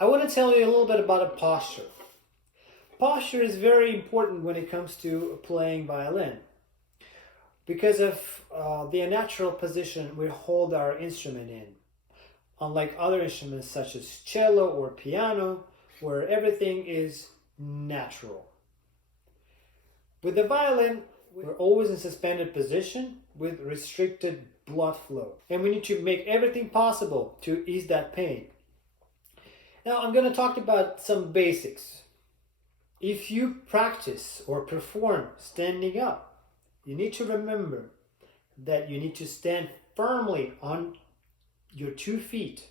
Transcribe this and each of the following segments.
I want to tell you a little bit about a posture. Posture is very important when it comes to playing violin because of the unnatural position we hold our instrument in. Unlike other instruments such as cello or piano, where everything is natural. With the violin, we're always in suspended position with restricted blood flow. And we need to make everything possible to ease that pain. Now I'm going to talk about some basics. If you practice or perform standing up, you need to remember that you need to stand firmly on your 2 feet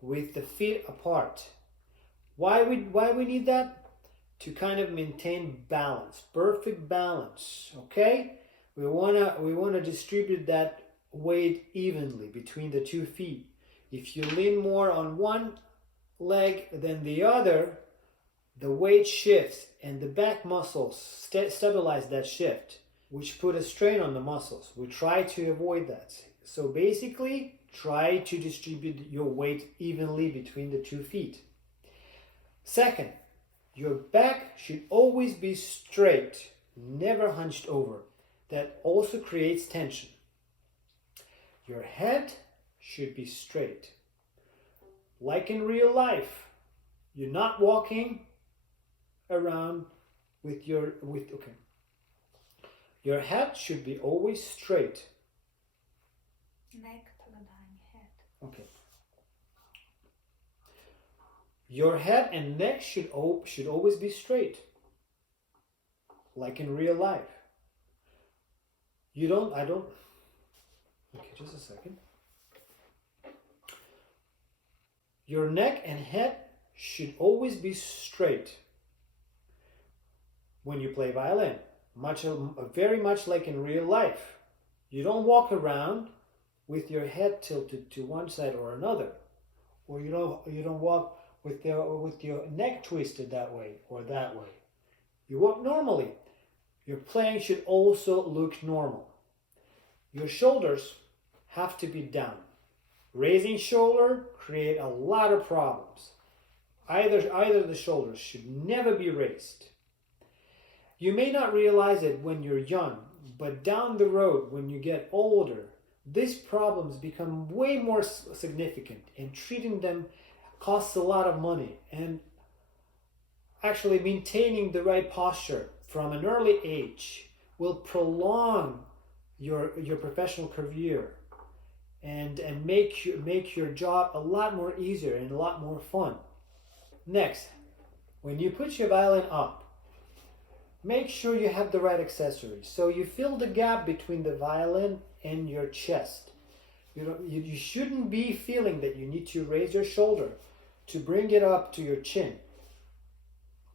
with the feet apart. Why we need that? To kind of maintain balance, perfect balance, okay? We wanna distribute that weight evenly between the 2 feet. If you lean more on one leg than the other, the weight shifts and the back muscles stabilize that shift, which put a strain on the muscles. We try to avoid that. So basically, try to distribute your weight evenly between the 2 feet. Second, your back should always be straight, never hunched over. That also creates tension. Your head should be straight. Like in real life, you're not walking around with okay. Your head should be always straight. Neck paradigm, head. Okay. Your head and neck should always be straight, like in real life. Okay, just a second. Your neck and head should always be straight when you play violin, very much like in real life. You don't walk around with your head tilted to one side or another, or you don't walk with your neck twisted that way or that way. You walk normally. Your playing should also look normal. Your shoulders have to be down. Raising shoulder create a lot of problems. Either the shoulders should never be raised. You may not realize it when you're young, but down the road when you get older, these problems become way more significant, and treating them costs a lot of money, and actually maintaining the right posture from an early age will prolong your professional career and make your job a lot more easier and a lot more fun. Next, when you put your violin up, make sure you have the right accessories so you fill the gap between the violin and your chest. You shouldn't be feeling that you need to raise your shoulder to bring it up to your chin.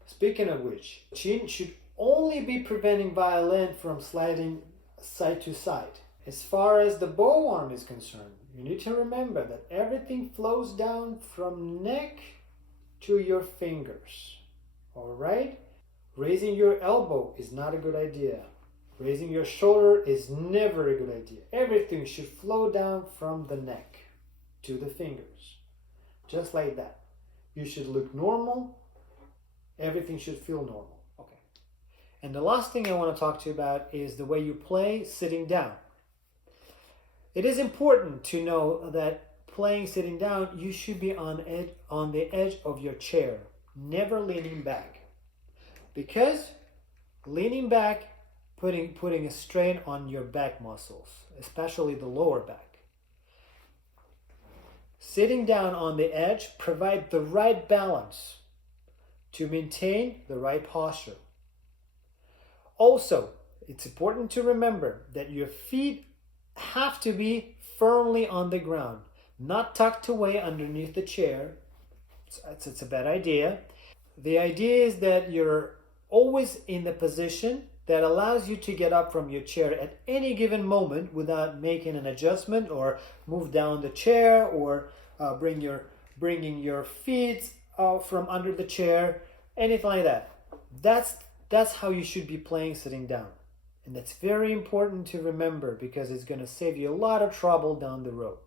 Speaking of which, chin should only be preventing violin from sliding side to side. As far as the bow arm is concerned, you need to remember that everything flows down from neck to your fingers. Alright? Raising your elbow is not a good idea. Raising your shoulder is never a good idea. Everything should flow down from the neck to the fingers. Just like that. You should look normal. Everything should feel normal. Okay. And the last thing I want to talk to you about is the way you play sitting down. It is important to know that playing sitting down, you should be on the edge of your chair, never leaning back. Because leaning back, putting a strain on your back muscles, especially the lower back. Sitting down on the edge provides the right balance to maintain the right posture. Also, it's important to remember that your feet have to be firmly on the ground, not tucked away underneath the chair. It's a bad idea. The idea is that you're always in the position that allows you to get up from your chair at any given moment without making an adjustment or move down the chair or bringing your feet out from under the chair, anything like that. That's how you should be playing sitting down. And that's very important to remember because it's going to save you a lot of trouble down the road.